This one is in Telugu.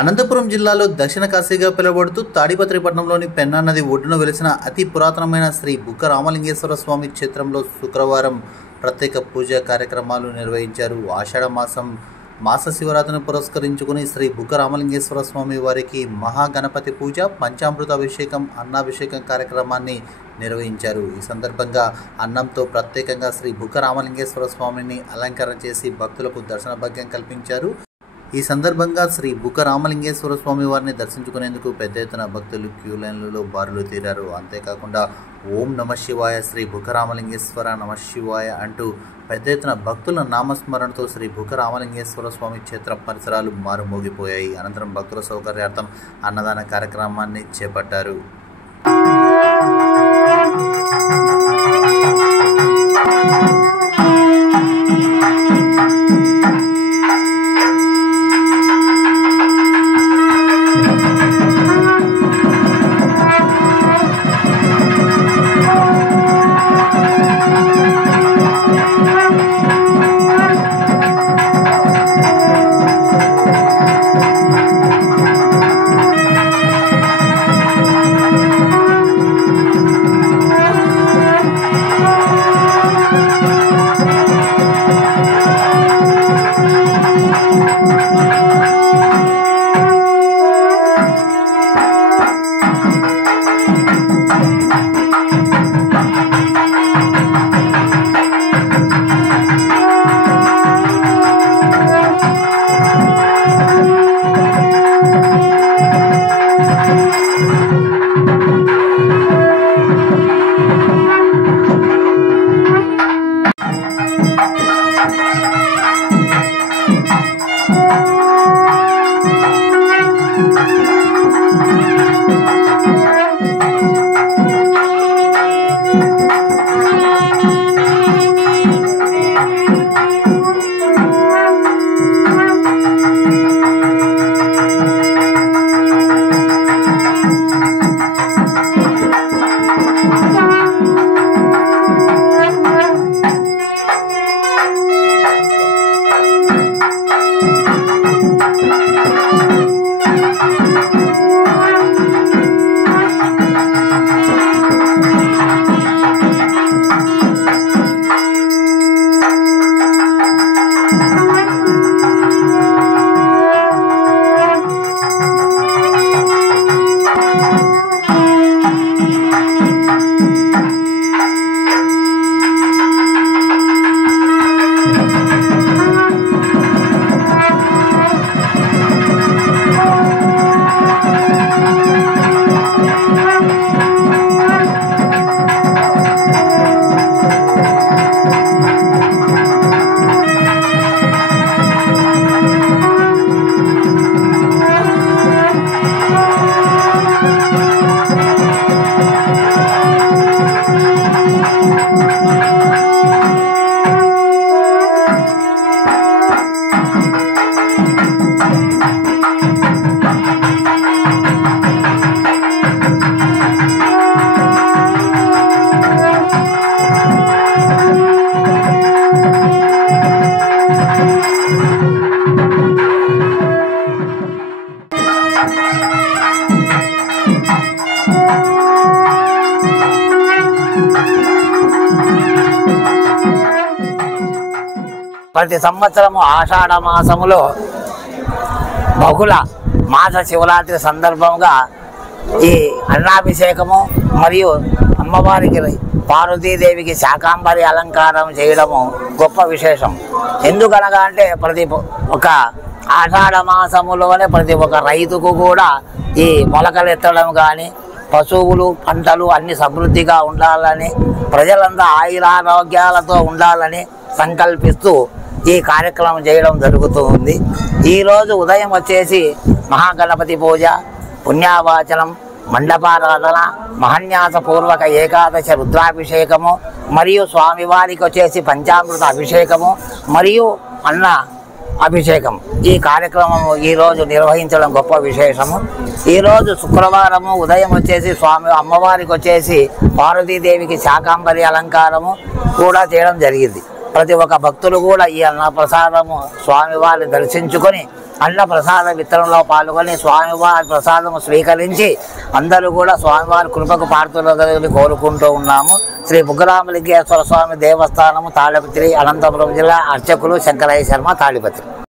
అనంతపురం జిల్లాలో దక్షిణ కాశీగా పిలువబడుతూ తాడిపత్రి పట్టణంలోని పెన్నా నది ఒడ్డున వెలిసిన అతి పురాతనమైన శ్రీ బుగ్గ రామలింగేశ్వర స్వామి క్షేత్రంలో శుక్రవారం ప్రత్యేక పూజా కార్యక్రమాలు నిర్వహించారు. ఆషాఢ మాస శివరాత్రిని పురస్కరించుకుని శ్రీ బుగ్గ రామలింగేశ్వర స్వామి వారికి మహాగణపతి పూజ, పంచామృత అభిషేకం, అన్నాభిషేకం కార్యక్రమాన్ని నిర్వహించారు. ఈ సందర్భంగా అన్నంతో ప్రత్యేకంగా శ్రీ బుగ్గ రామలింగేశ్వర స్వామిని అలంకరణ చేసి భక్తులకు దర్శన భాగ్యం కల్పించారు. ఈ సందర్భంగా శ్రీ బుగ్గ రామలింగేశ్వర స్వామి వారిని దర్శించుకునేందుకు పెద్ద ఎత్తున భక్తులు క్యూ లైన్లలో బారులు తీరారు. అంతేకాకుండా ఓం నమ శివాయ, శ్రీ బుగ్గ రామలింగేశ్వర నమ శివాయ అంటూ పెద్ద ఎత్తున భక్తుల నామస్మరణతో శ్రీ బుగ్గ రామలింగేశ్వర స్వామి క్షేత్ర పరిసరాలు మారుమోగిపోయాయి. అనంతరం భక్తుల సౌకర్యార్థం అన్నదాన కార్యక్రమాన్ని చేపట్టారు. ప్రతి సంవత్సరము ఆషాఢ మాసములో బహుళ మాస శివరాత్రి సందర్భంగా ఈ అన్నాభిషేకము మరియు అమ్మవారికి పార్వతీదేవికి శాకాంబరి అలంకారం చేయడము గొప్ప విశేషం. ఎందుకనగా అంటే ప్రతి ఒక ఆషాఢ మాసములోనే ప్రతి ఒక్క రైతుకు కూడా ఈ మొలకలెత్తడం కానీ, పశువులు పంటలు అన్ని సమృద్ధిగా ఉండాలని, ప్రజలంతా ఆయురారోగ్యాలతో ఉండాలని సంకల్పిస్తూ ఈ కార్యక్రమం చేయడం జరుగుతూ ఉంది. ఈరోజు ఉదయం వచ్చేసి మహాగణపతి పూజ, పుణ్యావాచనం, మండపారాధన, మహాన్యాసపూర్వక ఏకాదశి రుద్రాభిషేకము మరియు స్వామివారికి వచ్చేసి పంచామృత అభిషేకము మరియు అన్న అభిషేకం ఈ కార్యక్రమం ఈరోజు నిర్వహించడం గొప్ప విశేషము. ఈరోజు శుక్రవారము ఉదయం వచ్చేసి అమ్మవారికి వచ్చేసి పార్వతీదేవికి శాకాంబరి అలంకారము కూడా చేయడం జరిగింది. ప్రతి ఒక్క భక్తులు కూడా ఈ అన్నప్రసాదము స్వామివారిని దర్శించుకొని అన్నప్రసాద వితరణలో పాల్గొని స్వామివారి ప్రసాదము స్వీకరించి అందరూ కూడా స్వామివారి కృపకు పాత్రులని కోరుకుంటూ ఉన్నాము. శ్రీ బుగ్గరామలింగేశ్వర స్వామి దేవస్థానము తాడిపత్రి, అనంతపురం జిల్లా. అర్చకులు శంకరయ్య శర్మ, తాడిపత్రి.